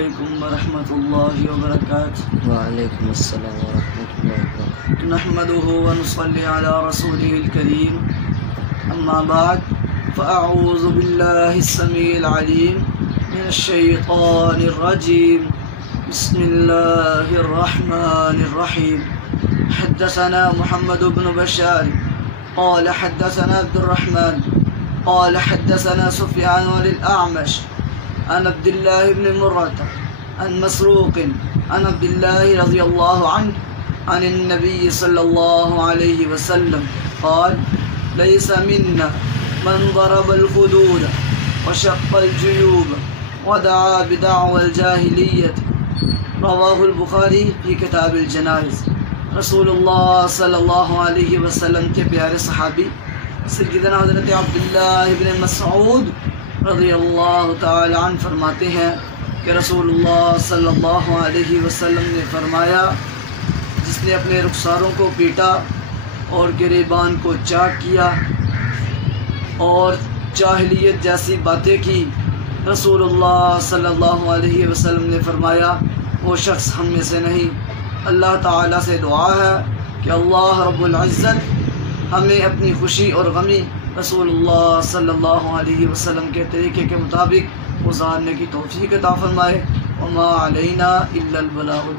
अस्सलामुअलैकुम वरहमतुल्लाहि वबरकातुहू। वालेकुम अस्सलाम वरहमतुल्लाहि वबरकातुहू। नहमदुहु व नुसल्ली अला रसूलिहिल करीम। अम्मा बाद फ़अऊज़ु बिल्लाहिस समीइल अलीम मिनश शैतानिर रजीम। बिस्मिल्लाहिर रहमानिर रहीम। हद्दसना मुहम्मद इब्न बशार क़ाल हद्दसना अब्दुर्रहमान क़ाल हद्दसना सुफ़यान अन अल-अअमश अन अब्दुल्लाह इब्न मुर्रह अन मसरूक़ अन अब्दुल्लाह रज़ियल्लाहु अन्हु अन नबी सल्लल्लाहु अलैहि वसल्लम क़ाल लैसा मिन्ना मन ज़रबल ख़ुदूद व शक़्क़ल जुयूब व दआ बिदअवल जाहिलिय्यत। रवाहुल बुखारी फ़ी किताबिल जनाइज़। रसूलुल्लाह सल्लल्लाहु अलैहि वसल्लम के प्यारे सहाबी सय्यदना हज़रत अब्दुल्लाह इब्न मसऊद रज़ियल्लाहु ताला अन्हु फरमाते हैं कि रसूलुल्लाह सल्लल्लाहु अलैहि वसल्लम ने फरमाया, जिसने अपने रुखसारों को पीटा और गिरेबान को चाक किया और जाहिलियत जैसी बातें की, रसूलुल्लाह सल्लल्लाहु अलैहि वसल्लम ने फरमाया वो शख्स हम में से नहीं। अल्लाह ताला से दुआ है कि अल्लाह रब्बुल इज़्ज़त हमें अपनी खुशी और गमी रसूलुल्लाह सल्लल्लाहु अलैहि वसल्लम के तरीक़े के मुताबिक गुज़ारने की तौफ़ीक़ अता फ़रमाए। वमा अलैना इल्लल बलागुल।